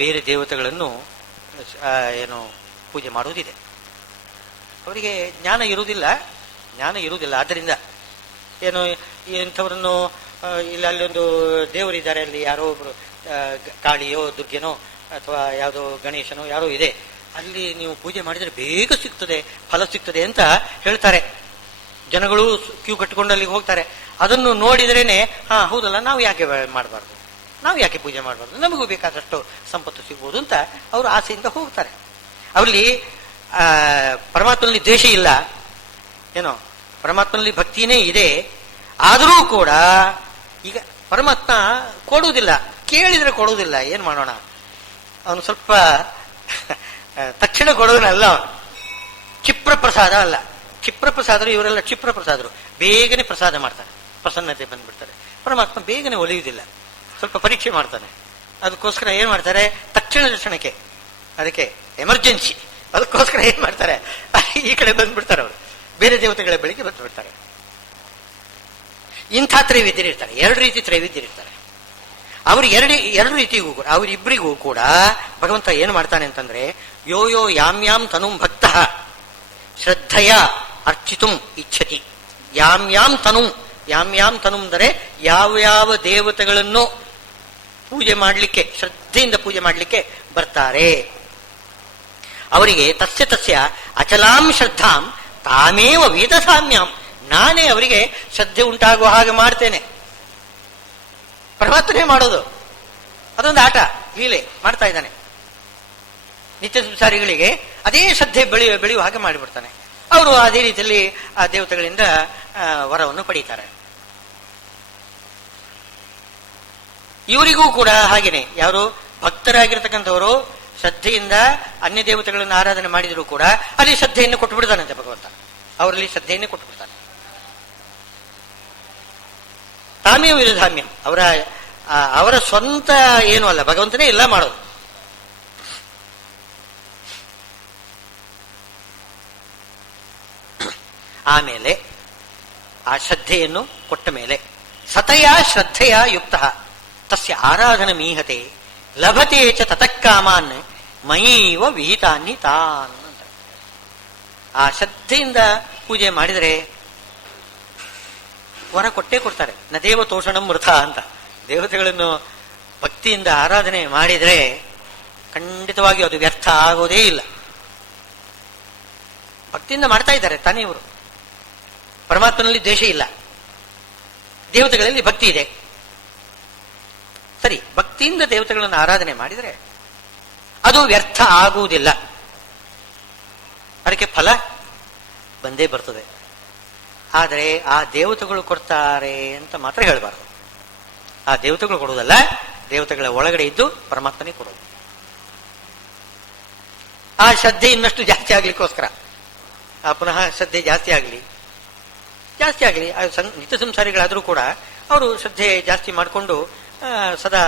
ಬೇರೆ ದೇವತೆಗಳನ್ನು ಏನು ಪೂಜೆ ಮಾಡುವುದಿದೆ. ಅವರಿಗೆ ಜ್ಞಾನ ಇರುವುದಿಲ್ಲ. ಆದ್ದರಿಂದ ಏನು ಇಂಥವರನ್ನು ಇಲ್ಲ, ಅಲ್ಲೊಂದು ದೇವರಿದ್ದಾರೆ, ಅಲ್ಲಿ ಯಾರೋ ಒಬ್ರು ಕಾಳಿಯೋ ದುರ್ಗೆನೋ ಅಥವಾ ಯಾವುದೋ ಗಣೇಶನೋ ಯಾರೋ ಇದೆ, ಅಲ್ಲಿ ನೀವು ಪೂಜೆ ಮಾಡಿದರೆ ಬೇಗ ಸಿಗ್ತದೆ, ಫಲ ಸಿಗ್ತದೆ ಅಂತ ಹೇಳ್ತಾರೆ. ಜನಗಳು ಕ್ಯೂ ಕಟ್ಟಿಕೊಂಡು ಅಲ್ಲಿಗೆ ಹೋಗ್ತಾರೆ. ಅದನ್ನು ನೋಡಿದ್ರೇನೆ ಹೌದಲ್ಲ, ನಾವು ಯಾಕೆ ಮಾಡಬಾರ್ದು, ನಾವು ಯಾಕೆ ಪೂಜೆ ಮಾಡಬಾರ್ದು, ನಮಗೂ ಬೇಕಾದಷ್ಟು ಸಂಪತ್ತು ಸಿಗ್ಬೋದು ಅಂತ ಅವರು ಆಸೆಯಿಂದ ಹೋಗ್ತಾರೆ. ಅವರಲ್ಲಿ ಪರಮಾತ್ಮನಲ್ಲಿ ದ್ವೇಷ ಇಲ್ಲ, ಏನೋ ಪರಮಾತ್ಮನಲ್ಲಿ ಭಕ್ತಿನೇ ಇದೆ. ಆದರೂ ಕೂಡ ಈಗ ಪರಮಾತ್ಮ ಕೊಡುವುದಿಲ್ಲ, ಕೇಳಿದ್ರೆ ಕೊಡುವುದಿಲ್ಲ. ಏನ್ ಮಾಡೋಣ, ಅವನು ಸ್ವಲ್ಪ ತಕ್ಷಣ ಕೊಡುವನಲ್ಲ, ಕ್ಷಿಪ್ರ ಪ್ರಸಾದ ಅಲ್ಲ. ಕ್ಷಿಪ್ರ ಪ್ರಸಾದರು ಇವರೆಲ್ಲ ಕ್ಷಿಪ್ರ ಪ್ರಸಾದರು, ಬೇಗನೆ ಪ್ರಸಾದ ಮಾಡ್ತಾರೆ, ಪ್ರಸನ್ನತೆ ಬಂದ್ಬಿಡ್ತಾರೆ. ಪರಮಾತ್ಮ ಬೇಗನೆ ಒಲಿಯುವುದಿಲ್ಲ, ಸ್ವಲ್ಪ ಪರೀಕ್ಷೆ ಮಾಡ್ತಾನೆ. ಅದಕ್ಕೋಸ್ಕರ ಏನ್ ಮಾಡ್ತಾರೆ, ತಕ್ಷಣಕ್ಕೆ, ಅದಕ್ಕೆ ಎಮರ್ಜೆನ್ಸಿ, ಅದಕ್ಕೋಸ್ಕರ ಏನ್ ಮಾಡ್ತಾರೆ, ಈ ಕಡೆ ಬಂದ್ಬಿಡ್ತಾರೆ. ಅವರು ಬೇರೆ ದೇವತೆಗಳ ಬಳಿಗೆ ಬಂದ್ಬಿಡ್ತಾರೆ. ಇಂಥ ತ್ರೈವಿದ್ಯರಿರ್ತಾರೆ, ಎರಡು ರೀತಿ ತ್ರೈವಿದ್ಯರಿರ್ತಾರೆ. ಅವರು ಎರಡು ರೀತಿಗೂ ಕೂಡ, ಅವರಿಬ್ಬರಿಗೂ ಕೂಡ ಭಗವಂತ ಏನು ಮಾಡ್ತಾನೆ ಅಂತಂದ್ರೆ, ಯೋ ಯೋ ಯಾಂ ತನುಂ ಭಕ್ತ ಶ್ರದ್ಧೆಯ ಅರ್ಚಿತುಂ ಇಚ್ಛತಿ. ಯಾಂ ತನುಂ ಅಂದರೆ ಯಾವ ದೇವತೆಗಳನ್ನು ಪೂಜೆ ಮಾಡಲಿಕ್ಕೆ, ಶ್ರದ್ಧೆಯಿಂದ ಪೂಜೆ ಮಾಡಲಿಕ್ಕೆ ಬರ್ತಾರೆ, ಅವರಿಗೆ ತಸ್ಯ ಅಚಲಾಂ ಶ್ರದ್ಧಾಂ ತಾಮೇವ ವೇದಸಾಮ್ಯಾಂ, ನಾನೇ ಅವರಿಗೆ ಶ್ರದ್ಧೆ ಉಂಟಾಗುವ ಹಾಗೆ ಮಾಡ್ತೇನೆ. ಪರಮಾತ್ಮನೇ ಮಾಡೋದು, ಅದೊಂದು ಆಟ, ಲೀಲೆ ಮಾಡ್ತಾ ಇದ್ದಾನೆ. ನಿತ್ಯ ಸಂಸಾರಿಗಳಿಗೆ ಅದೇ ಶ್ರದ್ಧೆ ಬೆಳೆಯುವ ಹಾಗೆ ಮಾಡಿಬಿಡ್ತಾನೆ. ಅವರು ಅದೇ ರೀತಿಯಲ್ಲಿ ಆ ದೇವತೆಗಳಿಂದ ವರವನ್ನು ಪಡೀತಾರೆ. ಇವರಿಗೂ ಕೂಡ ಹಾಗೇನೆ, ಯಾರು ಭಕ್ತರಾಗಿರ್ತಕ್ಕಂಥವರು ಶ್ರದ್ಧೆಯಿಂದ ಅನ್ಯ ದೇವತೆಗಳನ್ನು ಆರಾಧನೆ ಮಾಡಿದರೂ ಕೂಡ ಅಲ್ಲಿ ಶ್ರದ್ಧೆಯನ್ನು ಕೊಟ್ಟು ಬಿಡ್ತಾನಂತೆ ಭಗವಂತ, ಅವರಲ್ಲಿ ಶ್ರದ್ಧೆಯನ್ನೇ ಕೊಟ್ಟು ಬಿಡ್ತಾನೆ. ತಾಮೇವ ವಿರುಧಾಮ್ಯಂ, ಅವರ ಸ್ವಂತ ಏನೂ ಅಲ್ಲ, ಭಗವಂತನೇ ಎಲ್ಲ ಮಾಡೋದು. ಆಮೇಲೆ ಆ ಶ್ರದ್ಧೆಯನ್ನು ಕೊಟ್ಟ ಮೇಲೆ ಸತಯ ಶ್ರದ್ಧೆಯ ಯುಕ್ತ ತಸ್ಯ ಆರಾಧನ ಮೀಹತೆ ಲಭತೆ ಚ ತತಃಕಾಮಾನ್ ಮಯೀವ ವಿಹಿತಾನ್ನಿ ತಾನ್ ಅಂತ. ಆ ಶ್ರದ್ಧೆಯಿಂದ ಪೂಜೆ ಮಾಡಿದರೆ ವರ ಕೊಟ್ಟೇ ಕೊಡ್ತಾರೆ. ನ ದೇವತೋಷಣಂ ವೃಥ ಅಂತ. ದೇವತೆಗಳನ್ನು ಭಕ್ತಿಯಿಂದ ಆರಾಧನೆ ಮಾಡಿದರೆ ಖಂಡಿತವಾಗಿ ಅದು ವ್ಯರ್ಥ ಆಗೋದೇ ಇಲ್ಲ. ಭಕ್ತಿಯಿಂದ ಮಾಡ್ತಾ ಇದ್ದಾರೆ ತಾನೇ ಇವರು. ಪರಮಾತ್ಮನಲ್ಲಿ ದ್ವೇಷ ಇಲ್ಲ, ದೇವತೆಗಳಲ್ಲಿ ಭಕ್ತಿ ಇದೆ. ಸರಿ, ಭಕ್ತಿಯಿಂದ ದೇವತೆಗಳನ್ನು ಆರಾಧನೆ ಮಾಡಿದರೆ ಅದು ವ್ಯರ್ಥ ಆಗುವುದಿಲ್ಲ, ಅದಕ್ಕೆ ಫಲ ಬಂದೇ ಬರ್ತದೆ. ಆದರೆ ಆ ದೇವತೆಗಳು ಕೊಡ್ತಾರೆ ಅಂತ ಮಾತ್ರ ಹೇಳಬಾರದು. ಆ ದೇವತೆಗಳು ಕೊಡುವುದಲ್ಲ, ದೇವತೆಗಳ ಒಳಗಡೆ ಇದ್ದು ಪರಮಾತ್ಮನೇ ಕೊಡೋದು. ಆ ಶ್ರದ್ಧೆ ಇನ್ನಷ್ಟು ಜಾಸ್ತಿ ಆಗ್ಲಿಕ್ಕೋಸ್ಕರ, ಆ ಪುನಃ ಶ್ರದ್ಧೆ ಜಾಸ್ತಿ ಆಗಲಿ. ನಿತ್ಯ ಸಂಸಾರಿಗಳಾದರೂ ಕೂಡ ಅವರು ಶ್ರದ್ಧೆ ಜಾಸ್ತಿ ಮಾಡಿಕೊಂಡು ಸದಾ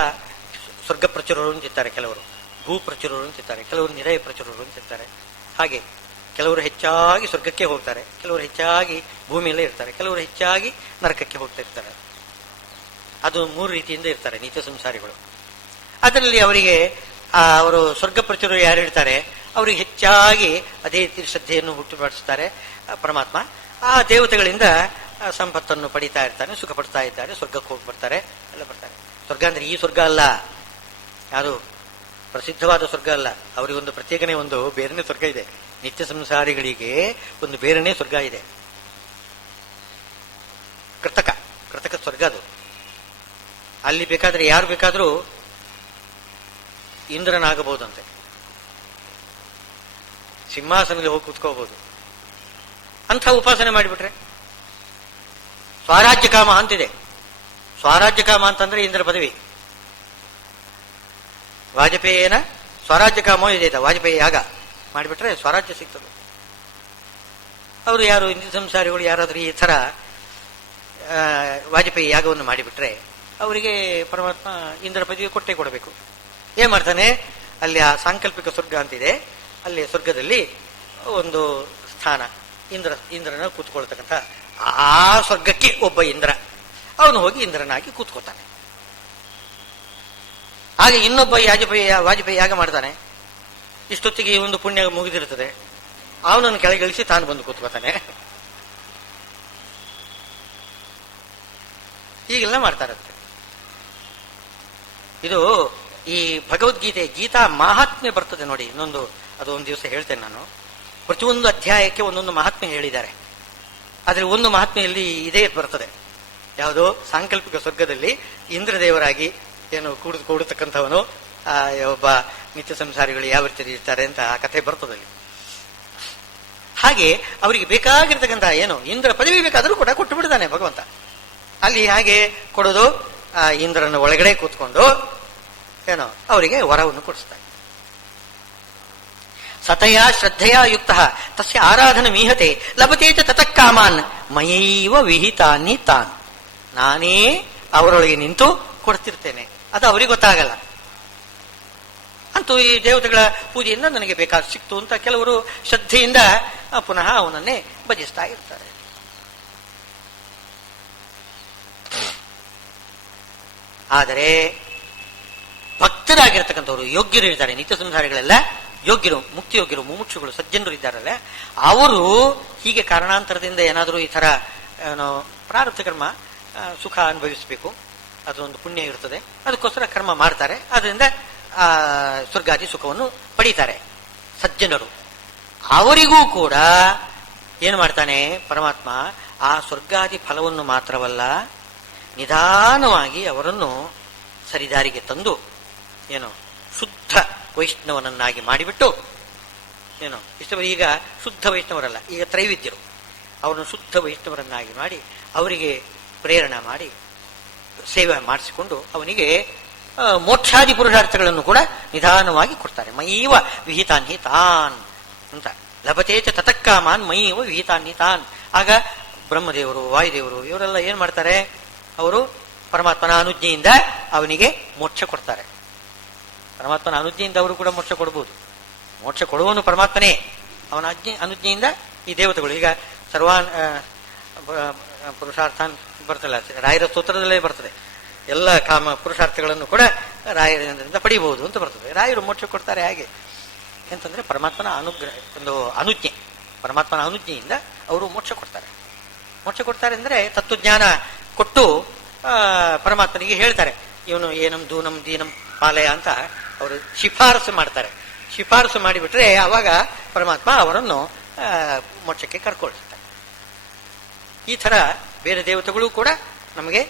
ಸ್ವರ್ಗ ಪ್ರಚುರರು ಅಂತಿರ್ತಾರೆ, ಕೆಲವರು ಭೂ ಪ್ರಚುರರು ಅಂತಿರ್ತಾರೆ, ಕೆಲವರು ನಿರಯ ಪ್ರಚುರರು ಅಂತಿರ್ತಾರೆ. ಹಾಗೆ ಕೆಲವರು ಹೆಚ್ಚಾಗಿ ಸ್ವರ್ಗಕ್ಕೆ ಹೋಗ್ತಾರೆ, ಕೆಲವರು ಹೆಚ್ಚಾಗಿ ಭೂಮಿಯಲ್ಲೇ ಇರ್ತಾರೆ, ಕೆಲವರು ಹೆಚ್ಚಾಗಿ ನರಕಕ್ಕೆ ಹೋಗ್ತಾ ಇರ್ತಾರೆ. ಅದು 3 ರೀತಿಯಿಂದ ಇರ್ತಾರೆ ನಿತ್ಯ ಸಂಸಾರಿಗಳು. ಅದರಲ್ಲಿ ಅವರಿಗೆ ಅವರು ಸ್ವರ್ಗ ಪ್ರಚುರರು ಯಾರು ಇರ್ತಾರೆ, ಅವರಿಗೆ ಹೆಚ್ಚಾಗಿ ಅದೇ ರೀತಿ ಶ್ರದ್ಧೆಯನ್ನು ಹುಟ್ಟುಪಡಿಸ್ತಾರೆ ಪರಮಾತ್ಮ. ಆ ದೇವತೆಗಳಿಂದ ಸಂಪತ್ತನ್ನು ಪಡಿತಾ ಇರ್ತಾನೆ, ಸುಖ ಪಡ್ತಾ ಇದ್ದಾರೆ, ಸ್ವರ್ಗಕ್ಕೆ ಹೋಗಿ ಬರ್ತಾರೆ, ಎಲ್ಲ ಬರ್ತಾರೆ. ಸ್ವರ್ಗ ಅಂದ್ರೆ ಈ ಸ್ವರ್ಗ ಅಲ್ಲ, ಯಾವುದು ಪ್ರಸಿದ್ಧವಾದ ಸ್ವರ್ಗ ಅಲ್ಲ. ಅವರಿಗೊಂದು ಪ್ರತ್ಯೇಕನೇ ಒಂದು ಬೇರೆನೇ ಸ್ವರ್ಗ ಇದೆ. ನಿತ್ಯ ಸಂಸಾರಿಗಳಿಗೆ ಒಂದು ಬೇರೆನೇ ಸ್ವರ್ಗ ಇದೆ, ಕೃತಕ ಸ್ವರ್ಗ ಅದು. ಅಲ್ಲಿ ಬೇಕಾದ್ರೆ ಯಾರು ಬೇಕಾದರೂ ಇಂದ್ರನಾಗಬಹುದಂತೆ, ಸಿಂಹಾಸನದಲ್ಲಿ ಹೋಗಿ ಕೂತ್ಕೋಬಹುದು. ಅಂಥ ಉಪಾಸನೆ ಮಾಡಿಬಿಟ್ರೆ ಸ್ವರಾಜ್ಯ ಕಾಮ ಅಂತಿದೆ. ಸ್ವರಾಜ್ಯ ಕಾಮ ಅಂತಂದ್ರೆ ಇಂದ್ರ ಪದವಿ. ವಾಜಪೇಯಿನ ಸ್ವರಾಜ್ಯ ಕಾಮ ಇದೆ, ವಾಜಪೇಯಿ ಯಾಗ ಮಾಡಿಬಿಟ್ರೆ ಸ್ವರಾಜ್ಯ ಸಿಗ್ತದೆ. ಅವರು ಯಾರು ಇಂದ್ರ ಸಂಸಾರಿಗಳು ಯಾರಾದ್ರೂ ಈ ಥರ ವಾಜಪೇಯಿ ಯಾಗವನ್ನು ಮಾಡಿಬಿಟ್ರೆ ಅವರಿಗೆ ಪರಮಾತ್ಮ ಇಂದ್ರ ಪದವಿ ಕೊಟ್ಟೇ ಕೊಡಬೇಕು. ಏನ್ ಮಾಡ್ತಾನೆ, ಅಲ್ಲಿ ಆ ಸಾಂಕಲ್ಪಿಕ ಸ್ವರ್ಗ ಅಂತಿದೆ, ಅಲ್ಲಿ ಸ್ವರ್ಗದಲ್ಲಿ ಒಂದು ಸ್ಥಾನ, ಇಂದ್ರನ ಕೂತ್ಕೊಳ್ತಕ್ಕಂಥ ಆ ಸ್ವರ್ಗಕ್ಕೆ ಒಬ್ಬ ಇಂದ್ರ, ಅವನು ಹೋಗಿ ಇಂದ್ರನಾಗಿ ಕೂತ್ಕೊತಾನೆ. ಆಗ ಇನ್ನೊಬ್ಬ ವಾಜಪೇಯಿ ಯಾಗ ಮಾಡ್ತಾನೆ. ಇಷ್ಟೊತ್ತಿಗೆ ಈ ಒಂದು ಪುಣ್ಯ ಮುಗಿದಿರ್ತದೆ. ಅವನನ್ನು ಕೆಳಗಿಳಿಸಿ ತಾನು ಬಂದು ಕೂತ್ಕೋತಾನೆ. ಹೀಗೆಲ್ಲ ಮಾಡ್ತಾರಂತೆ. ಇದು ಈ ಭಗವದ್ಗೀತೆ ಗೀತಾ ಮಹಾತ್ಮೆ ಬರ್ತದೆ ನೋಡಿ. ಇನ್ನೊಂದು ಅದು ಒಂದು ದಿವಸ ಹೇಳ್ತೇನೆ ನಾನು. ಪ್ರತಿಯೊಂದು ಅಧ್ಯಾಯಕ್ಕೆ ಒಂದೊಂದು ಮಹಾತ್ಮೆ ಹೇಳಿದ್ದಾರೆ. ಆದ್ರೆ ಒಂದು ಮಹಾತ್ಮೆಯಲ್ಲಿ ಇದೇ ಬರ್ತದೆ. ಯಾವುದೋ ಸಾಂಕಲ್ಪಿಕ ಸ್ವರ್ಗದಲ್ಲಿ ಇಂದ್ರದೇವರಾಗಿ ಏನು ಕೂಡತಕ್ಕಂಥವನು ಒಬ್ಬ ನಿತ್ಯ ಸಂಸಾರಿಗಳು ಯಾವ ರೀತಿ ಇರ್ತಾರೆ ಅಂತ ಆ ಕಥೆ ಬರ್ತದಲ್ಲಿ. ಹಾಗೆ ಅವರಿಗೆ ಬೇಕಾಗಿರ್ತಕ್ಕಂಥ ಏನು ಇಂದ್ರ ಪದವಿ ಬೇಕಾದರೂ ಕೂಡ ಕೊಟ್ಟು ಬಿಡ್ತಾನೆ ಭಗವಂತ. ಅಲ್ಲಿ ಹಾಗೆ ಕೊಡೋದು, ಇಂದ್ರನ ಒಳಗಡೆ ಕೂತ್ಕೊಂಡು ಏನೋ ಅವರಿಗೆ ವರವನ್ನು ಕೊಡಿಸ್ತಾನೆ. ಸತಯ ಶ್ರದ್ಧೆಯ ಯುಕ್ತ ತಸ್ಯ ಆರಾಧನ ಮೀಹತೆ ಲಭತೆ ಚ ತತಃ ಕಾಮಾನ್ ಮಯೈವ ವಿಹಿತಾನಿ ತಾನ್. ನಾನೇ ಅವರೊಳಗೆ ನಿಂತು ಕೊಡ್ತಿರ್ತೇನೆ, ಅದು ಅವರಿಗೆ ಗೊತ್ತಾಗಲ್ಲ. ಅಂತೂ ಈ ದೇವತೆಗಳ ಪೂಜೆಯಿಂದ ನನಗೆ ಬೇಕಾದ ಸಿಕ್ತು ಅಂತ ಕೆಲವರು ಶ್ರದ್ಧೆಯಿಂದ ಪುನಃ ಅವನನ್ನೇ ಭಜಿಸ್ತಾ ಇರ್ತಾರೆ. ಆದರೆ ಭಕ್ತರಾಗಿರ್ತಕ್ಕಂಥವ್ರು ಯೋಗ್ಯರು ಇರ್ತಾರೆ. ನಿತ್ಯ ಸಂಸಾರಿಗಳೆಲ್ಲ ಯೋಗ್ಯರು, ಮುಕ್ತಿಯೋಗ್ಯರು, ಮುಮುಕ್ಷುಗಳು, ಸಜ್ಜನರು ಇದ್ದಾರಲ್ಲ, ಅವರು ಹೀಗೆ ಕಾರಣಾಂತರದಿಂದ ಏನಾದರೂ ಈ ಥರ ಪ್ರಾರಬ್ಧ ಕರ್ಮ ಸುಖ ಅನುಭವಿಸಬೇಕು, ಅದೊಂದು ಪುಣ್ಯ ಇರ್ತದೆ, ಅದಕ್ಕೋಸ್ಕರ ಕರ್ಮ ಮಾಡ್ತಾರೆ. ಅದರಿಂದ ಸ್ವರ್ಗಾದಿ ಸುಖವನ್ನು ಪಡೀತಾರೆ ಸಜ್ಜನರು. ಅವರಿಗೂ ಕೂಡ ಏನು ಮಾಡ್ತಾನೆ ಪರಮಾತ್ಮ, ಆ ಸ್ವರ್ಗಾದಿ ಫಲವನ್ನು ಮಾತ್ರವಲ್ಲ, ನಿಧಾನವಾಗಿ ಅವರನ್ನು ಸರಿದಾರಿಗೆ ತಂದು ಏನು ಶುದ್ಧ ವೈಷ್ಣವನನ್ನಾಗಿ ಮಾಡಿಬಿಟ್ಟು, ಏನು ಇಷ್ಟು ಈಗ ಶುದ್ಧ ವೈಷ್ಣವರಲ್ಲ, ಈಗ ತ್ರೈವಿದ್ಯರು, ಅವರನ್ನು ಶುದ್ಧ ವೈಷ್ಣವರನ್ನಾಗಿ ಮಾಡಿ ಅವರಿಗೆ ಪ್ರೇರಣೆ ಮಾಡಿ ಸೇವೆ ಮಾಡಿಸಿಕೊಂಡು ಅವನಿಗೆ ಮೋಕ್ಷಾದಿ ಪುರುಷಾರ್ಥಗಳನ್ನು ಕೂಡ ನಿಧಾನವಾಗಿ ಕೊಡ್ತಾರೆ. ಮೈವ ವಿಹಿತಾನ್ಹಿ ತಾನ್ ಅಂತ. ಲಭತೇಚ ತತಃ ಕಾಮಾನ್ ಮೈವ ವಿಹಿತಾನ್ಹಿ ತಾನ್. ಆಗ ಬ್ರಹ್ಮದೇವರು, ವಾಯುದೇವರು ಇವರೆಲ್ಲ ಏನ್ ಮಾಡ್ತಾರೆ, ಅವರು ಪರಮಾತ್ಮನ ಅನುಜ್ಞೆಯಿಂದ ಅವನಿಗೆ ಮೋಕ್ಷ ಕೊಡ್ತಾರೆ. ಪರಮಾತ್ಮನ ಅನುಜ್ಞೆಯಿಂದ ಅವರು ಕೂಡ ಮೋಕ್ಷ ಕೊಡಬಹುದು. ಮೋಕ್ಷ ಕೊಡುವನು ಪರಮಾತ್ಮನೇ. ಅವನ ಅನುಜ್ಞೆಯಿಂದ ಈ ದೇವತೆಗಳು ಈಗ ಸರ್ವಾನ್ ಪುರುಷಾರ್ಥಾನ್ ಬರ್ತಲ್ಲ, ರಾಯರ ಸ್ತೋತ್ರದಲ್ಲೇ ಬರ್ತದೆ. ಎಲ್ಲ ಕಾಮ ಪುರುಷಾರ್ಥಗಳನ್ನು ಕೂಡ ರಾಯರಿಂದ ಪಡಿಬಹುದು ಅಂತ ಬರ್ತದೆ. ರಾಯರು ಮೋಕ್ಷ ಕೊಡ್ತಾರೆ. ಹಾಗೆ ಎಂತಂದ್ರೆ ಪರಮಾತ್ಮನ ಅನುಗ್ರಹ, ಒಂದು ಅನುಜ್ಞೆ, ಪರಮಾತ್ಮನ ಅನುಜ್ಞೆಯಿಂದ ಅವರು ಮೋಕ್ಷ ಕೊಡ್ತಾರೆ. ಮೋಕ್ಷ ಕೊಡ್ತಾರೆ ಅಂದ್ರೆ ತತ್ವಜ್ಞಾನ ಕೊಟ್ಟು ಪರಮಾತ್ಮನಿಗೆ ಹೇಳ್ತಾರೆ, ಇವನು ಏನಂ ದೂನಂ ದೀನಂ ಪಾಲಯ ಅಂತ ಅವರು ಶಿಫಾರಸು ಮಾಡ್ತಾರೆ. ಶಿಫಾರಸು ಮಾಡಿಬಿಟ್ರೆ ಅವಾಗ ಪರಮಾತ್ಮ ಅವರನ್ನು ಮೋಕ್ಷಕ್ಕೆ ಕರ್ಕೊಳ್ತಾರೆ. ಈ ತರ ಬೇರೆ ದೇವತೆಗಳು ಕೂಡ ನಮಗೆ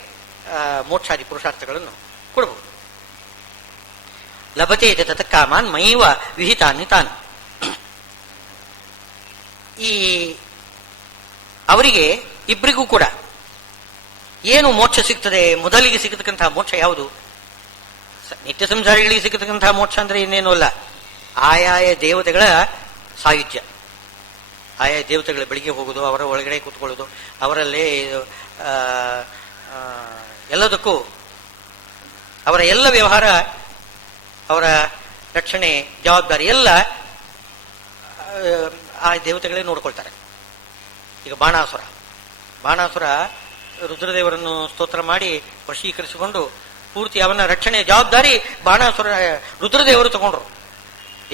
ಮೋಕ್ಷಾದಿ ಪುರುಷಾರ್ಥಗಳನ್ನು ಕೊಡಬಹುದು. ಲಭತೆ ತತಃ ಕಾಮಾನ್ ಮೈವ ವಿಹಿತಾನಿ ತಾನ್. ಈ ಅವರಿಗೆ ಇಬ್ಬರಿಗೂ ಕೂಡ ಏನು ಮೋಕ್ಷ ಸಿಗ್ತದೆ, ಮೊದಲಿಗೆ ಸಿಗತಕ್ಕಂತಹ ಮೋಕ್ಷ ಯಾವುದು? ನಿತ್ಯ ಸಂಸಾರಿಗಳಿಗೆ ಸಿಗತಕ್ಕಂತಹ ಮೋಕ್ಷ ಅಂದ್ರೆ ಇನ್ನೇನು ಅಲ್ಲ, ಆಯಾಯ ದೇವತೆಗಳ ಸಾಯುಜ್ಯ. ಆಯಾ ದೇವತೆಗಳ ಬೆಳಿಗ್ಗೆ ಹೋಗುದು, ಅವರ ಒಳಗಡೆ ಕೂತ್ಕೊಳ್ಳೋದು, ಅವರಲ್ಲೇ ಎಲ್ಲದಕ್ಕೂ ಅವರ ಎಲ್ಲ ವ್ಯವಹಾರ, ಅವರ ರಕ್ಷಣೆ ಜವಾಬ್ದಾರಿ ಎಲ್ಲ ಆ ದೇವತೆಗಳೇ ನೋಡ್ಕೊಳ್ತಾರೆ. ಈಗ ಬಾಣಾಸುರ ರುದ್ರದೇವರನ್ನು ಸ್ತೋತ್ರ ಮಾಡಿ ವಶೀಕರಿಸಿಕೊಂಡು ಪೂರ್ತಿ ಅವನ ರಕ್ಷಣೆ ಜವಾಬ್ದಾರಿ ಬಾಣಾಸುರ ರುದ್ರದೇವರು ತಗೊಂಡ್ರು.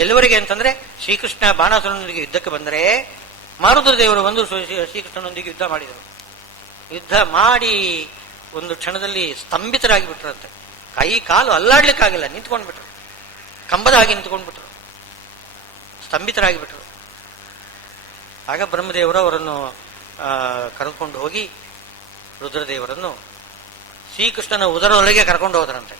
ಎಲ್ಲಿವರೆಗೆ ಅಂತಂದ್ರೆ ಶ್ರೀಕೃಷ್ಣ ಬಾಣಾಸುರನೊಂದಿಗೆ ಯುದ್ಧಕ್ಕೆ ಬಂದರೆ ಮಾರುದ್ರದೇವರು ಬಂದು ಶ್ರೀಕೃಷ್ಣನೊಂದಿಗೆ ಯುದ್ಧ ಮಾಡಿದರು. ಯುದ್ಧ ಮಾಡಿ ಒಂದು ಕ್ಷಣದಲ್ಲಿ ಸ್ತಂಭಿತರಾಗಿ ಬಿಟ್ರಂತೆ. ಕೈ ಕಾಲು ಅಲ್ಲಾಡ್ಲಿಕ್ಕಾಗಿಲ್ಲ, ನಿಂತ್ಕೊಂಡ್ಬಿಟ್ರು, ಕಂಬದ ಹಾಗೆ ನಿಂತ್ಕೊಂಡ್ಬಿಟ್ರು, ಸ್ತಂಭಿತರಾಗಿ ಬಿಟ್ರು. ಆಗ ಬ್ರಹ್ಮದೇವರು ಅವರನ್ನು ಕರೆದುಕೊಂಡು ಹೋಗಿ ರುದ್ರದೇವರನ್ನು ಶ್ರೀಕೃಷ್ಣನ ಉದರದೊಳಗೆ ಕರ್ಕೊಂಡು ಹೋದರಂತೆ.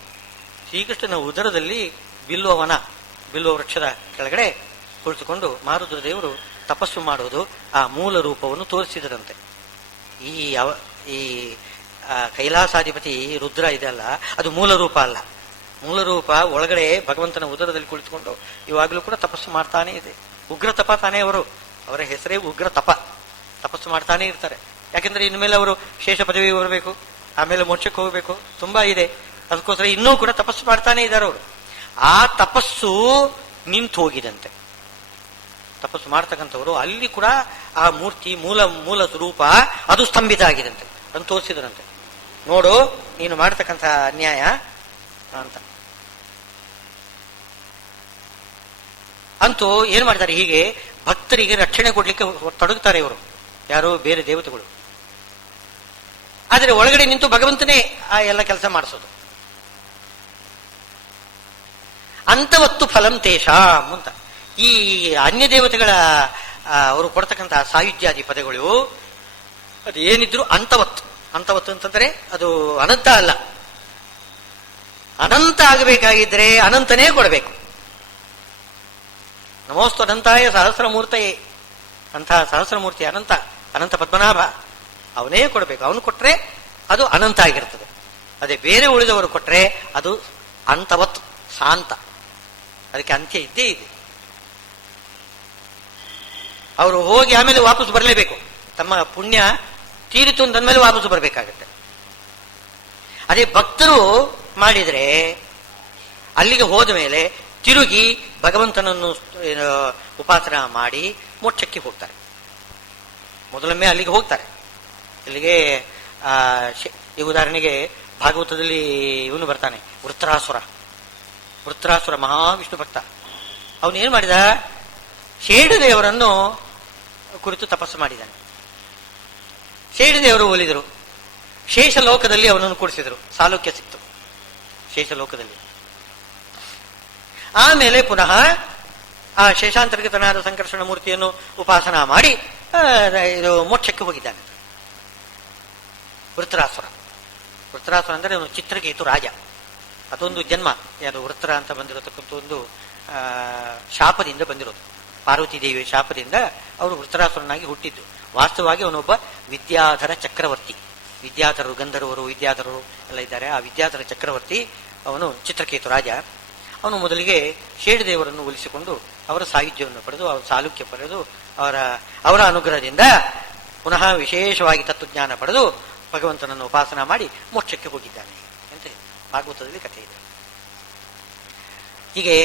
ಶ್ರೀಕೃಷ್ಣನ ಉದರದಲ್ಲಿ ಬಿಲ್ವ ವೃಕ್ಷದ ಕೆಳಗಡೆ ಕುಳಿತುಕೊಂಡು ಮಾರುದ್ರದೇವರು ತಪಸ್ಸು ಮಾಡುವುದು, ಆ ಮೂಲ ರೂಪವನ್ನು ತೋರಿಸಿದರಂತೆ. ಈ ಕೈಲಾಸಾಧಿಪತಿ ರುದ್ರ ಇದೆಯಲ್ಲ, ಅದು ಮೂಲ ರೂಪ ಅಲ್ಲ. ಮೂಲ ರೂಪ ಒಳಗಡೆ ಭಗವಂತನ ಉದರದಲ್ಲಿ ಕುಳಿತುಕೊಂಡು ಇವಾಗಲೂ ಕೂಡ ತಪಸ್ಸು ಮಾಡ್ತಾನೆ ಇದೆ. ಉಗ್ರ ತಪ ತಾನೇ ಅವರು, ಅವರ ಹೆಸರೇ ಉಗ್ರ ತಪಸ್ಸು ಮಾಡ್ತಾನೆ ಇರ್ತಾರೆ. ಯಾಕೆಂದ್ರೆ ಇನ್ಮೇಲೆ ಅವರು ಶೇಷ ಪದವಿ ಬರಬೇಕು, ಆಮೇಲೆ ಮೋಕ್ಷಕ್ಕೆ ಹೋಗಬೇಕು, ತುಂಬಾ ಇದೆ. ಅದಕ್ಕೋಸ್ಕರ ಇನ್ನೂ ಕೂಡ ತಪಸ್ಸು ಮಾಡ್ತಾನೆ ಇದ್ದಾರೆ ಅವರು. ಆ ತಪಸ್ಸು ನಿಂತು ಹೋಗಿದಂತೆ. ತಪಸ್ಸು ಮಾಡ್ತಕ್ಕಂಥವ್ರು ಅಲ್ಲಿ ಕೂಡ ಆ ಮೂರ್ತಿ ಮೂಲ ಸ್ವರೂಪ ಅದು ಸ್ತಂಭಿತ ಆಗಿದಂತೆ, ಅದನ್ನು ತೋರಿಸಿದರಂತೆ. ನೋಡು ನೀನು ಮಾಡ್ತಕ್ಕಂಥ ಅನ್ಯಾಯ ಅಂತ. ಅಂತೂ ಏನ್ ಮಾಡ್ತಾರೆ, ಹೀಗೆ ಭಕ್ತರಿಗೆ ರಕ್ಷಣೆ ಕೊಡ್ಲಿಕ್ಕೆ ತೊಡಗುತ್ತಾರೆ ಇವರು, ಯಾರು ಬೇರೆ ದೇವತೆಗಳು. ಆದರೆ ಒಳಗಡೆ ನಿಂತು ಭಗವಂತನೇ ಆ ಎಲ್ಲ ಕೆಲಸ ಮಾಡಿಸೋದು. ಅಂತವತ್ತು ಫಲಂ ತೇಷಾಂ ಅಂತ ಈ ಅನ್ಯ ದೇವತೆಗಳ ಅವರು ಕೊಡ್ತಕ್ಕಂತಹ ಸಾಯುಜ್ಯಾದಿ ಪದಗಳು ಅದು ಏನಿದ್ರು ಅಂತವತ್ತು. ಅಂತವತ್ತು ಅಂತಂದ್ರೆ ಅದು ಅನಂತ ಅಲ್ಲ. ಅನಂತ ಆಗಬೇಕಾಗಿದ್ರೆ ಅನಂತನೇ ಕೊಡಬೇಕು. ನಮೋಸ್ತು ಅನಂತಾಯ ಸಹಸ್ರಮೂರ್ತಯೇ, ಅಂತಹ ಸಹಸ್ರಮೂರ್ತಿ ಅನಂತ, ಅನಂತ ಪದ್ಮನಾಭ ಅವನೇ ಕೊಡಬೇಕು. ಅವನು ಕೊಟ್ರೆ ಅದು ಅನಂತ ಆಗಿರ್ತದೆ. ಅದೇ ಬೇರೆ ಉಳಿದವರು ಕೊಟ್ರೆ ಅದು ಅಂತವತ್ ಶಾಂತ, ಅದಕ್ಕೆ ಅಂತ್ಯ ಇದ್ದೇ ಇದೆ. ಅವರು ಹೋಗಿ ಆಮೇಲೆ ವಾಪಸ್ ಬರಲೇಬೇಕು. ತಮ್ಮ ಪುಣ್ಯ ತೀರಿತು ಅಂದಮೇಲೆ ವಾಪಸ್ ಬರಬೇಕಾಗತ್ತೆ. ಅದೇ ಭಕ್ತರು ಮಾಡಿದ್ರೆ ಅಲ್ಲಿಗೆ ಹೋದ ಮೇಲೆ ತಿರುಗಿ ಭಗವಂತನನ್ನು ಉಪಾಸನ ಮಾಡಿ ಮೋಕ್ಷಕ್ಕೆ ಹೋಗ್ತಾರೆ. ಮೊದಲೊಮ್ಮೆ ಅಲ್ಲಿಗೆ ಹೋಗ್ತಾರೆ. ಇಲ್ಲಿಗೆ ಈ ಉದಾಹರಣೆಗೆ ಭಾಗವತದಲ್ಲಿ ಇವನು ಬರ್ತಾನೆ, ವೃತ್ರಾಸುರ ಮಹಾವಿಷ್ಣು ಭಕ್ತ. ಅವನೇನ್ ಮಾಡಿದ, ಶೇಷದೇವರನ್ನು ಕುರಿತು ತಪಸ್ಸು ಮಾಡಿದ್ದಾನೆ. ಶೇಷದೇವರು ಒಲಿದರು. ಶೇಷಲೋಕದಲ್ಲಿ ಅವನನ್ನು ಕೂಡಿಸಿದರು. ಸಾಲೋಕ್ಯ ಸಿಕ್ತು ಶೇಷಲೋಕದಲ್ಲಿ. ಆಮೇಲೆ ಪುನಃ ಆ ಶೇಷಾಂತರ್ಗತನಾದ ಸಂಕರ್ಷಣ ಮೂರ್ತಿಯನ್ನು ಉಪಾಸನ ಮಾಡಿ ಇದು ಮೋಕ್ಷಕ್ಕೆ ಹೋಗಿದ್ದಾನೆ ವೃತ್ರಾಸುರ. ವೃತ್ರಾಸುರ ಅಂದರೆ ಅವನು ಚಿತ್ರಕೇತು ರಾಜ. ಅದೊಂದು ಜನ್ಮ, ಅದು ವೃತ್ರ ಅಂತ ಬಂದಿರತಕ್ಕಂಥ ಒಂದು ಶಾಪದಿಂದ ಬಂದಿರೋದು. ಪಾರ್ವತಿ ದೇವಿಯ ಶಾಪದಿಂದ ಅವರು ವೃತ್ರಾಸುರನಾಗಿ ಹುಟ್ಟಿದ್ದು. ವಾಸ್ತವವಾಗಿ ಅವನೊಬ್ಬ ವಿದ್ಯಾಧರ ಚಕ್ರವರ್ತಿ. ವಿದ್ಯಾಧರರು, ಗಂಧರ್ವರು, ವಿದ್ಯಾಧರರು ಎಲ್ಲ ಇದ್ದಾರೆ. ಆ ವಿದ್ಯಾಧರ ಚಕ್ರವರ್ತಿ ಅವನು ಚಿತ್ರಕೇತು ರಾಜ. ಅವನು ಮೊದಲಿಗೆ ಶೇಷದೇವರನ್ನು ಒಲಿಸಿಕೊಂಡು ಅವರ ಸಾಹಿತ್ಯವನ್ನು ಪಡೆದು, ಅವರ ಸಾಲುಕ್ಯ ಪಡೆದು, ಅವರ ಅನುಗ್ರಹದಿಂದ ಪುನಃ ವಿಶೇಷವಾಗಿ ತತ್ವಜ್ಞಾನ ಪಡೆದು ಭಗವಂತನನ್ನು ಉಪಾಸನ ಮಾಡಿ ಮೋಕ್ಷಕ್ಕೆ ಹೋಗಿದ್ದಾನೆ ಅಂತ ಭಾಗವತದಲ್ಲಿ ಕಥೆ ಇದೆ. ಹೀಗೆ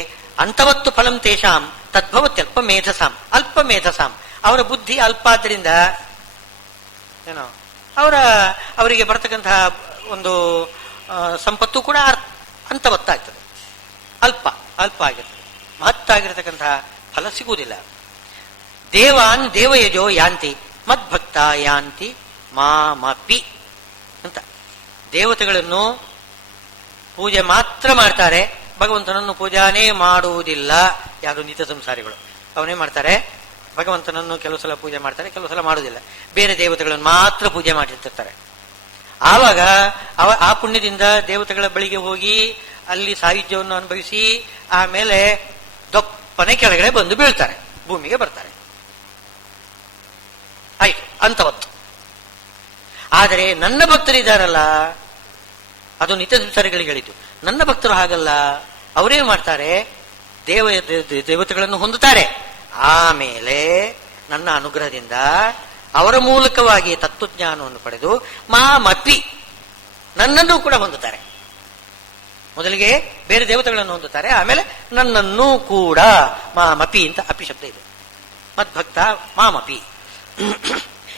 ಅಂತವತ್ತು ಫಲಂ ತೇಷಾಂ ತದ್ಭವತ್ಯಲ್ಪ ಮೇಧಸಾಂ, ಅಲ್ಪ ಮೇಧಸಾಂ. ಅವರ ಬುದ್ಧಿ ಅಲ್ಪ ಆದ್ದರಿಂದ ಏನೋ ಅವರಿಗೆ ಬರ್ತಕ್ಕಂತಹ ಒಂದು ಸಂಪತ್ತು ಕೂಡ ಅಂತವತ್ತಾಗ್ತದೆ, ಅಲ್ಪ ಆಗಿರ್ತದೆ. ಮಹತ್ತಾಗಿರ್ತಕ್ಕಂತಹ ಫಲ ಸಿಗುವುದಿಲ್ಲ. ದೇವಾನ್ ದೇವಯಜೋ ಯಾಂತಿ ಮದ್ಭಕ್ತ ಯಾಂತಿ ಮಾಮಪಿ ಅಂತ. ದೇವತೆಗಳನ್ನು ಪೂಜೆ ಮಾತ್ರ ಮಾಡ್ತಾರೆ, ಭಗವಂತನನ್ನು ಪೂಜಾನೇ ಮಾಡುವುದಿಲ್ಲ ಯಾರು ನಿತ್ಯ ಸಂಸಾರಿಗಳು. ಅವನೇ ಮಾಡ್ತಾರೆ, ಭಗವಂತನನ್ನು ಕೆಲವು ಸಲ ಪೂಜೆ ಮಾಡ್ತಾರೆ, ಕೆಲವು ಸಲ ಮಾಡುವುದಿಲ್ಲ. ಬೇರೆ ದೇವತೆಗಳನ್ನು ಮಾತ್ರ ಪೂಜೆ ಮಾಡಿರ್ತಿರ್ತಾರೆ. ಆವಾಗ ಆ ಪುಣ್ಯದಿಂದ ದೇವತೆಗಳ ಬಳಿಗೆ ಹೋಗಿ ಅಲ್ಲಿ ಸಾಯುಜ್ಯವನ್ನು ಅನುಭವಿಸಿ ಆಮೇಲೆ ದೊಪ್ಪನೆ ಕೆಳಗಡೆ ಬಂದು ಬೀಳ್ತಾರೆ, ಭೂಮಿಗೆ ಬರ್ತಾರೆ. ಆಯ್ತು, ಅಂತವತ್ತು. ಆದರೆ ನನ್ನ ಭಕ್ತರಿದ್ದಾರಲ್ಲ, ಅದು ನಿತ್ಯ ಸಂಸಾರಿಗಳಿಗೆ ಹೇಳಿತು. ನನ್ನ ಭಕ್ತರು ಹಾಗಲ್ಲ. ಅವರೇನು ಮಾಡ್ತಾರೆ, ದೇವತೆಗಳನ್ನು ಹೊಂದುತ್ತಾರೆ. ಆಮೇಲೆ ನನ್ನ ಅನುಗ್ರಹದಿಂದ ಅವರ ಮೂಲಕವಾಗಿ ತತ್ವಜ್ಞಾನವನ್ನು ಪಡೆದು ಮಾಮಪಿ ನನ್ನನ್ನು ಕೂಡ ಹೊಂದುತ್ತಾರೆ. ಮೊದಲಿಗೆ ಬೇರೆ ದೇವತೆಗಳನ್ನು ಹೊಂದುತ್ತಾರೆ, ಆಮೇಲೆ ನನ್ನನ್ನು ಕೂಡ ಮಾಮಪಿ ಅಂತ ಅಪಿ ಶಬ್ದ ಇದೆ. ಮದ್ಭಕ್ತ ಮಾಮಪಿ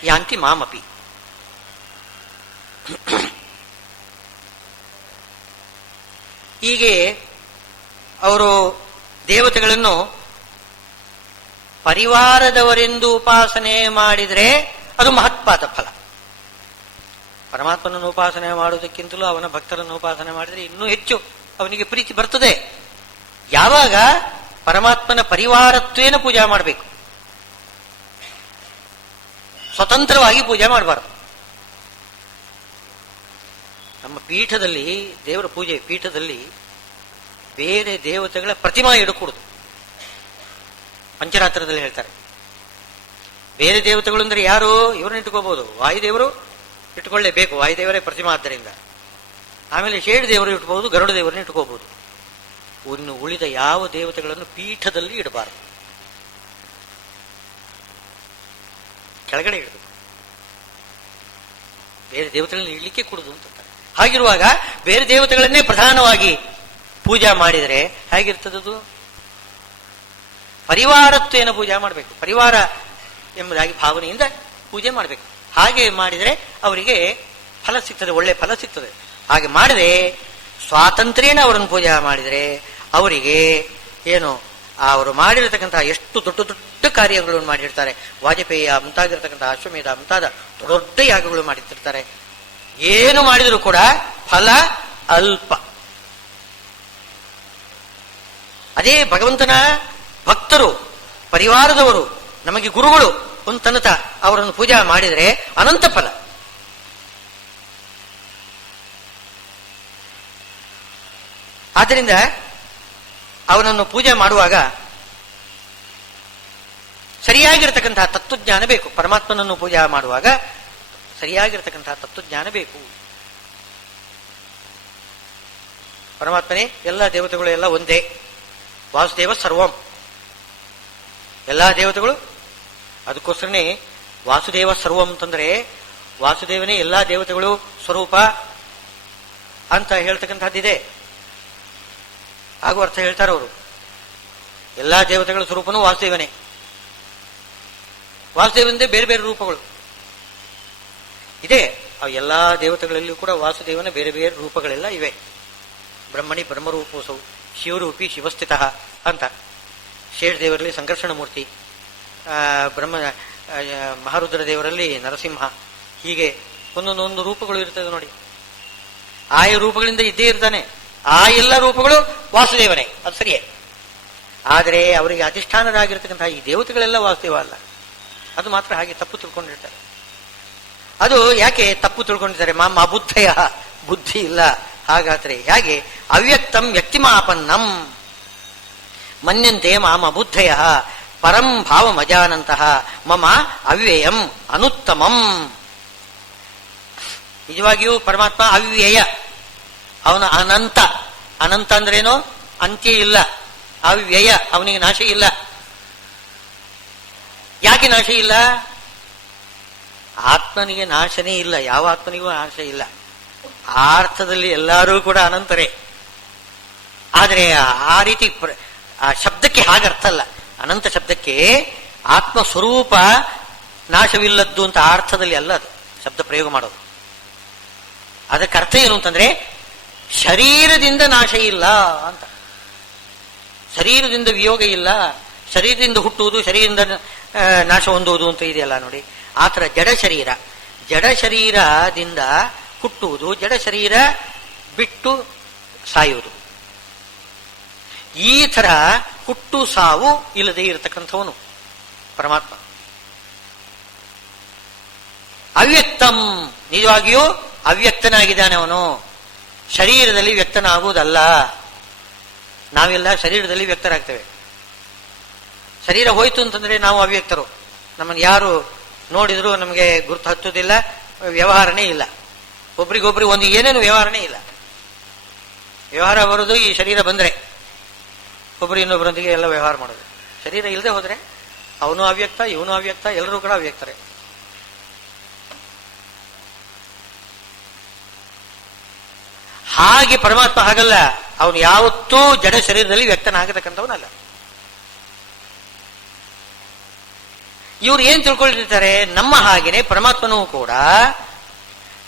ಯಾಂತಿ ಮಾಮಪಿ. ಹೀಗೆ ಅವರು ದೇವತೆಗಳನ್ನು ಪರಿವಾರದವರೆಂದು ಉಪಾಸನೆ ಮಾಡಿದರೆ ಅದು ಮಹತ್ಪಾದ ಫಲ. ಪರಮಾತ್ಮನನ್ನು ಉಪಾಸನೆ ಮಾಡುವುದಕ್ಕಿಂತಲೂ ಅವನ ಭಕ್ತರನ್ನು ಉಪಾಸನೆ ಮಾಡಿದರೆ ಇನ್ನೂ ಹೆಚ್ಚು ಅವನಿಗೆ ಪ್ರೀತಿ ಬರ್ತದೆ. ಯಾವಾಗ ಪರಮಾತ್ಮನ ಪರಿವಾರತ್ವೇನ ಪೂಜೆ ಮಾಡಬೇಕು, ಸ್ವತಂತ್ರವಾಗಿ ಪೂಜೆ ಮಾಡಬಾರದು. ನಮ್ಮ ಪೀಠದಲ್ಲಿ, ದೇವರ ಪೂಜೆ ಪೀಠದಲ್ಲಿ ಬೇರೆ ದೇವತೆಗಳ ಪ್ರತಿಮಾ ಇಡಕೂಡುದು. ಪಂಚರಾತ್ರದಲ್ಲಿ ಹೇಳ್ತಾರೆ, ಬೇರೆ ದೇವತೆಗಳು ಅಂದ್ರೆ ಯಾರು, ಇವ್ರನ್ನ ಇಟ್ಕೋಬಹುದು. ವಾಯುದೇವರು ಇಟ್ಕೊಳ್ಳೇಬೇಕು, ವಾಯುದೇವರೇ ಪ್ರತಿಮಾ ಆದ್ದರಿಂದ. ಆಮೇಲೆ ಶೇಷದೇವರು ಇಟ್ಕೋಬಹುದು, ಗರುಡ ದೇವರನ್ನ ಇಟ್ಕೋಬಹುದು. ಇನ್ನು ಉಳಿದ ಯಾವ ದೇವತೆಗಳನ್ನು ಪೀಠದಲ್ಲಿ ಇಡಬಾರದು, ಕೆಳಗಡೆ ಇಡಬೇಕು. ಬೇರೆ ದೇವತೆಗಳನ್ನು ಇಡ್ಲಿಕ್ಕೆ ಕೊಡುದು ಅಂತ. ಹಾಗಿರುವಾಗ ಬೇರೆ ದೇವತೆಗಳನ್ನೇ ಪ್ರಧಾನವಾಗಿ ಪೂಜಾ ಮಾಡಿದರೆ ಹೇಗಿರ್ತದದು? ಪರಿವಾರತ್ವೇನ ಪೂಜೆ ಮಾಡಬೇಕು. ಪರಿವಾರ ಎಂಬುದಾಗಿ ಭಾವನೆಯಿಂದ ಪೂಜೆ ಮಾಡಬೇಕು. ಹಾಗೆ ಮಾಡಿದರೆ ಅವರಿಗೆ ಫಲ ಸಿಗ್ತದೆ, ಒಳ್ಳೆ ಫಲ ಸಿಗ್ತದೆ. ಹಾಗೆ ಮಾಡದೆ ಸ್ವಾತಂತ್ರ್ಯನ ಅವರನ್ನು ಪೂಜೆ ಮಾಡಿದರೆ ಅವರಿಗೆ ಏನು ಅವರು ಮಾಡಿರತಕ್ಕಂತಹ ಎಷ್ಟು ದೊಡ್ಡ ದೊಡ್ಡ ಕಾರ್ಯಗಳನ್ನು ಮಾಡಿರ್ತಾರೆ. ವಾಜಪೇಯ ಮುಂತಾಗಿರ್ತಕ್ಕಂತಹ ಅಶ್ವಮೇಧ ಮುಂತಾದ ದೊಡ್ಡ ಯಾಗಗಳು ಮಾಡಿರ್ತಿರ್ತಾರೆ. ಏನು ಮಾಡಿದರೂ ಕೂಡ ಫಲ ಅಲ್ಪ. ಅದೇ ಭಗವಂತನ ಭಕ್ತರು, ಪರಿವಾರದವರು, ನಮಗೆ ಗುರುಗಳು ಒಂದು ತನಕ ಅವರನ್ನು ಪೂಜಾ ಮಾಡಿದರೆ ಅನಂತ ಫಲ. ಆದ್ದರಿಂದ ಅವನನ್ನು ಪೂಜೆ ಮಾಡುವಾಗ ಸರಿಯಾಗಿರ್ತಕ್ಕಂತಹ ತತ್ವಜ್ಞಾನ ಬೇಕು. ಪರಮಾತ್ಮನನ್ನು ಪೂಜೆ ಮಾಡುವಾಗ ಸರಿಯಾಗಿರ್ತಕ್ಕಂತಹ ತತ್ವಜ್ಞಾನ ಬೇಕು. ಪರಮಾತ್ಮನೇ, ಎಲ್ಲ ದೇವತೆಗಳು ಎಲ್ಲ ಒಂದೇ. ವಾಸುದೇವ ಸರ್ವಂ, ಎಲ್ಲ ದೇವತೆಗಳು. ಅದಕ್ಕೋಸ್ಕರನೇ ವಾಸುದೇವ ಸರ್ವಂ ಅಂತಂದ್ರೆ ವಾಸುದೇವನೇ ಎಲ್ಲ ದೇವತೆಗಳು ಸ್ವರೂಪ ಅಂತ ಹೇಳ್ತಕ್ಕಂಥದ್ದಿದೆ. ಹಾಗೂ ಅರ್ಥ ಹೇಳ್ತಾರೆ ಅವರು. ಎಲ್ಲ ದೇವತೆಗಳ ಸ್ವರೂಪನೂ ವಾಸುದೇವನೇ. ವಾಸುದೇವನದೇ ಬೇರೆ ಬೇರೆ ರೂಪಗಳು ಇದೆ. ಆ ಎಲ್ಲ ದೇವತೆಗಳಲ್ಲಿಯೂ ಕೂಡ ವಾಸುದೇವನ ಬೇರೆ ಬೇರೆ ರೂಪಗಳೆಲ್ಲ ಇವೆ. ಬ್ರಹ್ಮಣಿ ಬ್ರಹ್ಮರೂಪೋಸವು, ಶಿವರೂಪಿ ಶಿವಸ್ಥಿತ ಅಂತ. ಶೇಷದೇವರಲ್ಲಿ ಸಂಕರ್ಷಣ ಮೂರ್ತಿ, ಮಹಾರುದ್ರ ದೇವರಲ್ಲಿ ನರಸಿಂಹ, ಹೀಗೆ ಒಂದೊಂದೊಂದು ರೂಪಗಳು ಇರ್ತದೆ ನೋಡಿ. ಆಯಾ ರೂಪಗಳಿಂದ ಇದ್ದೇ ಇರ್ತಾನೆ. ಆ ಎಲ್ಲ ರೂಪಗಳು ವಾಸುದೇವನೇ, ಅದು ಸರಿಯೇ. ಆದರೆ ಅವರಿಗೆ ಅಧಿಷ್ಠಾನರಾಗಿರ್ತಕ್ಕಂತಹ ಈ ದೇವತೆಗಳೆಲ್ಲ ವಾಸುದೇವ ಅಲ್ಲ. ಅದು ಮಾತ್ರ ಹಾಗೆ ತಪ್ಪು ತಿಳ್ಕೊಂಡಿರ್ತಾರೆ. ಅದು ಯಾಕೆ ತಪ್ಪು ತಿಳ್ಕೊಂಡಿರ್ತಾರೆ? ಮಾಮ ಅಬುದ್ಧಯ, ಬುದ್ಧಿ ಇಲ್ಲ. ಹಾಗಾದ್ರೆ ಹೇಗೆ? ಅವ್ಯಕ್ತಂ ವ್ಯಕ್ತಿಮಾಪನ್ನಂ ಮನ್ಯಂತೆ ಮಾಮ ಅಬುದ್ಧಯ ಪರಂ ಭಾವಮಜಾನಂತಹ ಮಮ ಅವ್ಯಯಂ ಅನುತ್ತಮಂ. ನಿಜವಾಗಿಯೂ ಪರಮಾತ್ಮ ಅವ್ಯಯ, ಅವನ ಅನಂತ. ಅನಂತ ಅಂದ್ರೇನು? ಅಂತ್ಯ ಇಲ್ಲ. ಅವ್ಯಯ, ಅವನಿಗೆ ನಾಶ ಇಲ್ಲ. ಯಾಕೆ ನಾಶ ಇಲ್ಲ? ಆತ್ಮನಿಗೆ ನಾಶನೇ ಇಲ್ಲ. ಯಾವ ಆತ್ಮನಿಗೂ ನಾಶ ಇಲ್ಲ. ಆ ಅರ್ಥದಲ್ಲಿ ಎಲ್ಲರೂ ಕೂಡ ಅನಂತರೇ. ಆದರೆ ಆ ರೀತಿ ಆ ಶಬ್ದಕ್ಕೆ ಹಾಗರ್ಥ ಅಲ್ಲ. ಅನಂತ ಶಬ್ದಕ್ಕೆ ಆತ್ಮ ಸ್ವರೂಪ ನಾಶವಿಲ್ಲದ್ದು ಅಂತ ಆ ಅರ್ಥದಲ್ಲಿ ಅಲ್ಲ ಅದು ಶಬ್ದ ಪ್ರಯೋಗ ಮಾಡೋದು. ಅದಕ್ಕೆ ಅರ್ಥ ಏನು ಅಂತಂದ್ರೆ ಶರೀರದಿಂದ ನಾಶ ಇಲ್ಲ ಅಂತ. ಶರೀರದಿಂದ ವಿಯೋಗ ಇಲ್ಲ, ಶರೀರದಿಂದ ಹುಟ್ಟುವುದು, ಶರೀರದಿಂದ ನಾಶ ಹೊಂದುವುದು ಅಂತ ಇದೆಯಲ್ಲ ನೋಡಿ. ಆ ಥರ ಜಡ ಶರೀರ, ಜಡ ಶರೀರದಿಂದ ಹುಟ್ಟುವುದು, ಜಡ ಶರೀರ ಬಿಟ್ಟು ಸಾಯುವುದು. ಈ ಥರ ಹುಟ್ಟು ಸಾವು ಇಲ್ಲದೆ ಇರತಕ್ಕಂಥವನು ಪರಮಾತ್ಮ. ಅವ್ಯಕ್ತಂ, ನಿಜವಾಗಿಯೂ ಅವ್ಯಕ್ತನಾಗಿದ್ದಾನೆ ಅವನು. ಶರೀರದಲ್ಲಿ ವ್ಯಕ್ತನಾಗುವುದಲ್ಲ. ನಾವೆಲ್ಲ ಶರೀರದಲ್ಲಿ ವ್ಯಕ್ತರಾಗ್ತೇವೆ. ಶರೀರ ಹೋಯ್ತು ಅಂತಂದ್ರೆ ನಾವು ಅವ್ಯಕ್ತರು. ನಮ್ಮನ್ನು ಯಾರು ನೋಡಿದ್ರು ನಮಗೆ ಗುರುತು ಹಚ್ಚೋದಿಲ್ಲ, ವ್ಯವಹಾರನೇ ಇಲ್ಲ. ಒಬ್ರಿಗೊಬ್ರಿಗೆ ಒಂದು ಏನೇನು ವ್ಯವಹಾರನೇ ಇಲ್ಲ. ವ್ಯವಹಾರ ಬರೋದು ಈ ಶರೀರ ಬಂದ್ರೆ, ಒಬ್ರು ಇನ್ನೊಬ್ಬರೊಂದಿಗೆ ಎಲ್ಲ ವ್ಯವಹಾರ ಮಾಡೋದು. ಶರೀರ ಇಲ್ಲದೆ ಹೋದ್ರೆ ಅವನು ಅವ್ಯಕ್ತ, ಇವನು ಅವ್ಯಕ್ತ, ಎಲ್ಲರೂ ಕೂಡ ಅವ್ಯಕ್ತರೆ. ಹಾಗೆ ಪರಮಾತ್ಮ ಹಾಗಲ್ಲ. ಅವನು ಯಾವತ್ತೂ ಜಡ ಶರೀರದಲ್ಲಿ ವ್ಯಕ್ತನಾಗತಕ್ಕಂಥವನಲ್ಲ. ಇವ್ರು ಏನ್ ತಿಳ್ಕೊಂಡಿರ್ತಾರೆ? ನಮ್ಮ ಹಾಗೇನೆ ಪರಮಾತ್ಮನೂ ಕೂಡ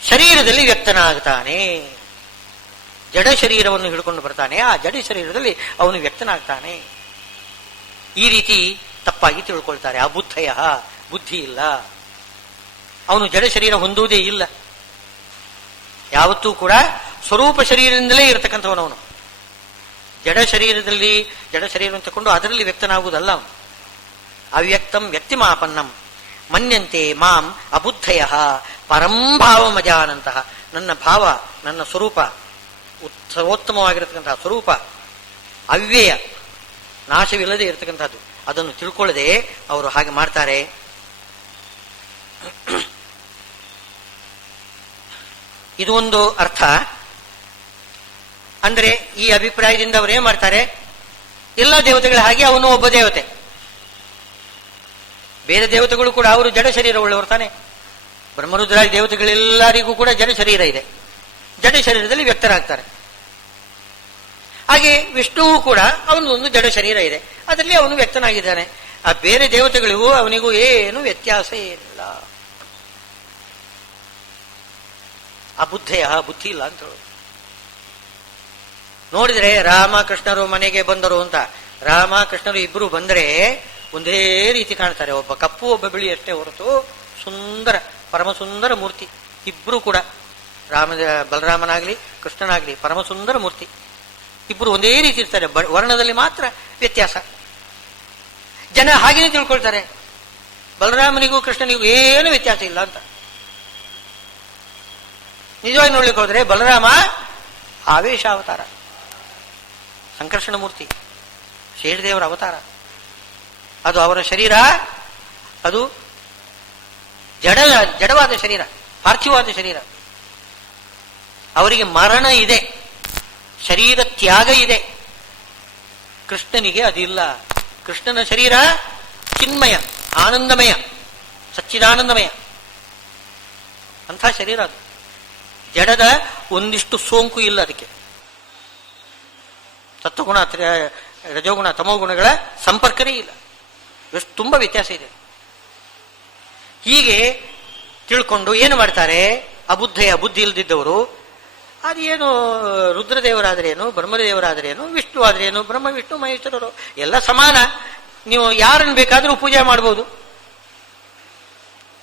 ಶರೀರದಲ್ಲಿ ವ್ಯಕ್ತನಾಗ್ತಾನೆ. ಜಡ ಶರೀರವನ್ನು ಹಿಡ್ಕೊಂಡು ಬರ್ತಾನೆ, ಆ ಜಡ ಶರೀರದಲ್ಲಿ ಅವನು ವ್ಯಕ್ತನಾಗ್ತಾನೆ. ಈ ರೀತಿ ತಪ್ಪಾಗಿ ತಿಳ್ಕೊಳ್ತಾರೆ. ಅಬುದ್ಧಯ, ಬುದ್ಧಿ ಇಲ್ಲ. ಅವನು ಜಡ ಶರೀರ ಹೊಂದುವುದೇ ಇಲ್ಲ. ಯಾವತ್ತೂ ಕೂಡ ಸ್ವರೂಪ ಶರೀರದಿಂದಲೇ ಇರತಕ್ಕಂಥವನವನು. ಜಡ ಶರೀರದಲ್ಲಿ ಜಡ ಶರೀರವನ್ನು ತಗೊಂಡು ಅದರಲ್ಲಿ ವ್ಯಕ್ತನಾಗುವುದಲ್ಲ ಅವನು. ಅವ್ಯಕ್ತಂ ವ್ಯಕ್ತಿಮಾಪನ್ನಂ ಮನ್ಯಂತೆ ಮಾಂ ಅಬುದ್ಧಯ ಪರಂಭಾವಮಜಾನಂತಹ. ನನ್ನ ಭಾವ, ನನ್ನ ಸ್ವರೂಪ, ಸರ್ವೋತ್ತಮವಾಗಿರತಕ್ಕಂತಹ ಸ್ವರೂಪ ಅವ್ಯಯ, ನಾಶವಿಲ್ಲದೆ ಇರತಕ್ಕಂಥದ್ದು, ಅದನ್ನು ತಿಳ್ಕೊಳ್ಳದೆ ಅವರು ಹಾಗೆ ಮಾಡ್ತಾರೆ. ಇದು ಒಂದು ಅರ್ಥ. ಅಂದರೆ ಈ ಅಭಿಪ್ರಾಯದಿಂದ ಅವರು ಏನ್ ಮಾಡ್ತಾರೆ? ಎಲ್ಲ ದೇವತೆಗಳ ಹಾಗೆ ಅವನು ಒಬ್ಬ ದೇವತೆ. ಬೇರೆ ದೇವತೆಗಳು ಕೂಡ ಅವರು ಜಡ ಶರೀರ ಉಳ್ಳವರು ತಾನೆ. ಬ್ರಹ್ಮರುದ್ರಾದಿ ದೇವತೆಗಳೆಲ್ಲರಿಗೂ ಕೂಡ ಜಡ ಶರೀರ ಇದೆ. ಜಡ ಶರೀರದಲ್ಲಿ ವ್ಯಕ್ತರಾಗ್ತಾರೆ. ಹಾಗೆ ವಿಷ್ಣುವು ಕೂಡ ಅವನೊಂದು ಜಡ ಶರೀರ ಇದೆ, ಅದರಲ್ಲಿ ಅವನು ವ್ಯಕ್ತನಾಗಿದ್ದಾನೆ. ಆ ಬೇರೆ ದೇವತೆಗಳಿಗೂ ಅವನಿಗೂ ಏನು ವ್ಯತ್ಯಾಸ ಏನಿಲ್ಲ. ಅಬುದ್ಧಯ, ಬುದ್ಧಿ ಇಲ್ಲ ಅಂತ ಹೇಳೋದು. ನೋಡಿದ್ರೆ ರಾಮಕೃಷ್ಣರು ಮನೆಗೆ ಬಂದರು ಅಂತ. ರಾಮಕೃಷ್ಣರು ಇಬ್ರು ಬಂದರೆ ಒಂದೇ ರೀತಿ ಕಾಣ್ತಾರೆ. ಒಬ್ಬ ಕಪ್ಪು ಒಬ್ಬ ಬಿಳಿ ಅಷ್ಟೇ ಹೊರತು ಸುಂದರ, ಪರಮ ಸುಂದರ ಮೂರ್ತಿ ಇಬ್ರು ಕೂಡ. ಬಲರಾಮನಾಗ್ಲಿ ಕೃಷ್ಣನಾಗ್ಲಿ ಪರಮ ಸುಂದರ ಮೂರ್ತಿ. ಇಬ್ರು ಒಂದೇ ರೀತಿ ಇರ್ತಾರೆ, ವರ್ಣದಲ್ಲಿ ಮಾತ್ರ ವ್ಯತ್ಯಾಸ. ಜನ ಹಾಗೇನೆ ತಿಳ್ಕೊಳ್ತಾರೆ ಬಲರಾಮನಿಗೂ ಕೃಷ್ಣನಿಗೂ ಏನು ವ್ಯತ್ಯಾಸ ಇಲ್ಲ ಅಂತ. ನಿಜವಾಗಿ ನೋಡ್ಲಿಕ್ಕೆ ಹೋದ್ರೆ ಬಲರಾಮ ಆವೇಶ ಅವತಾರ, ಸಂಕರ್ಷಣ ಮೂರ್ತಿ, ಶೇಷದೇವರ ಅವತಾರ. ಅದು ಅವರ ಶರೀರ, ಅದು ಜಡವಾದ ಶರೀರ, ಪಾರ್ಥಿವಾದ ಶರೀರ. ಅವರಿಗೆ ಮರಣ ಇದೆ, ಶರೀರ ತ್ಯಾಗ ಇದೆ. ಕೃಷ್ಣನಿಗೆ ಅದಿಲ್ಲ. ಕೃಷ್ಣನ ಶರೀರ ಚಿನ್ಮಯ, ಆನಂದಮಯ, ಸಚ್ಚಿದಾನಂದಮಯ ಅಂಥ ಶರೀರ ಅದು. ಜಡದ ಒಂದಿಷ್ಟು ಸೋಂಕು ಇಲ್ಲ ಅದಕ್ಕೆ. ಸತ್ವಗುಣ, ರಜೋಗುಣ, ತಮೋಗುಣಗಳ ಸಂಪರ್ಕನೇ ಇಲ್ಲ. ಎಷ್ಟು ತುಂಬ ವ್ಯತ್ಯಾಸ ಇದೆ. ಹೀಗೆ ತಿಳ್ಕೊಂಡು ಏನು ಮಾಡ್ತಾರೆ, ಅಬುದ್ಧೆಯ ಬುದ್ಧಿ ಇಲ್ದಿದ್ದವರು, ಅದೇನು ರುದ್ರದೇವರಾದ್ರೇನು, ಬ್ರಹ್ಮದೇವರಾದ್ರೇನು, ವಿಷ್ಣು ಆದ್ರೇನು, ಬ್ರಹ್ಮ ವಿಷ್ಣು ಮಹೇಶ್ವರರು ಎಲ್ಲ ಸಮಾನ, ನೀವು ಯಾರನ್ನು ಬೇಕಾದರೂ ಪೂಜೆ ಮಾಡಬಹುದು,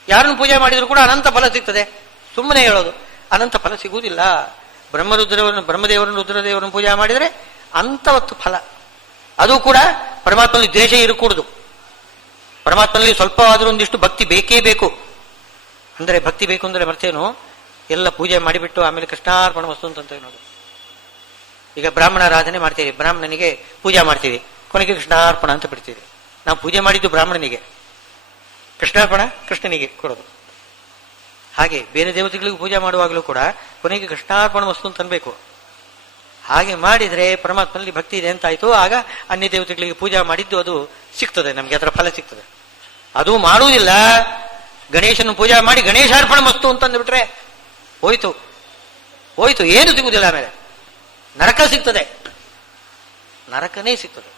ಯಾರನ್ನು ಪೂಜೆ ಮಾಡಿದ್ರು ಕೂಡ ಅನಂತ ಫಲ ಸಿಗ್ತದೆ. ಸುಮ್ಮನೆ ಹೇಳೋದು, ಅನಂತ ಫಲ ಸಿಗುವುದಿಲ್ಲ. ಬ್ರಹ್ಮದೇವರನ್ನು ರುದ್ರದೇವರನ್ನು ಪೂಜೆ ಮಾಡಿದರೆ ಅಂತವತ್ತು ಫಲ. ಅದು ಕೂಡ ಪರಮಾತ್ಮನಲ್ಲಿ ದ್ವೇಷ ಇರಕೂಡದು. ಪರಮಾತ್ಮನಲ್ಲಿ ಸ್ವಲ್ಪವಾದರೂ ಒಂದಿಷ್ಟು ಭಕ್ತಿ ಬೇಕೇ ಬೇಕು. ಅಂದರೆ ಭಕ್ತಿ ಬೇಕು ಅಂದರೆ ಮರ್ತೇನು, ಎಲ್ಲ ಪೂಜೆ ಮಾಡಿಬಿಟ್ಟು ಆಮೇಲೆ ಕೃಷ್ಣಾರ್ಪಣ ವಸ್ತು ಅಂತ ನೋಡು. ಈಗ ಬ್ರಾಹ್ಮಣಾರಾಧನೆ ಮಾಡ್ತೀವಿ, ಬ್ರಾಹ್ಮಣನಿಗೆ ಪೂಜೆ ಮಾಡ್ತೀವಿ, ಕೊನೆಗೆ ಕೃಷ್ಣಾರ್ಪಣ ಅಂತ ಬಿಡ್ತೀವಿ. ನಾವು ಪೂಜೆ ಮಾಡಿದ್ದು ಬ್ರಾಹ್ಮಣನಿಗೆ, ಕೃಷ್ಣಾರ್ಪಣ ಕೃಷ್ಣನಿಗೆ ಕೊಡೋದು. ಹಾಗೆ ಬೇರೆ ದೇವತೆಗಳಿಗೂ ಪೂಜೆ ಮಾಡುವಾಗಲೂ ಕೂಡ ಕೊನೆಗೆ ಕೃಷ್ಣಾರ್ಪಣ ವಸ್ತು ಅಂತ ಅನ್ಬೇಕು. ಹಾಗೆ ಮಾಡಿದರೆ ಪರಮಾತ್ಮನಲ್ಲಿ ಭಕ್ತಿ ಇದೆ ಅಂತಾಯ್ತು. ಆಗ ಅನ್ಯ ದೇವತೆಗಳಿಗೆ ಪೂಜೆ ಮಾಡಿದ್ದು ಅದು ಸಿಗ್ತದೆ, ನಮಗೆ ಅದರ ಫಲ ಸಿಗ್ತದೆ. ಅದು ಮಾಡುವುದಿಲ್ಲ. ಗಣೇಶನ ಪೂಜೆ ಮಾಡಿ ಗಣೇಶಾರ್ಪಣ ವಸ್ತು ಅಂತಂದುಬಿಟ್ರೆ ಹೋಯ್ತು ಹೋಯ್ತು, ಏನು ಸಿಗುವುದಿಲ್ಲ. ಆಮೇಲೆ ನರಕ ಸಿಗ್ತದೆ, ನರಕನೇ ಸಿಗ್ತದೆ.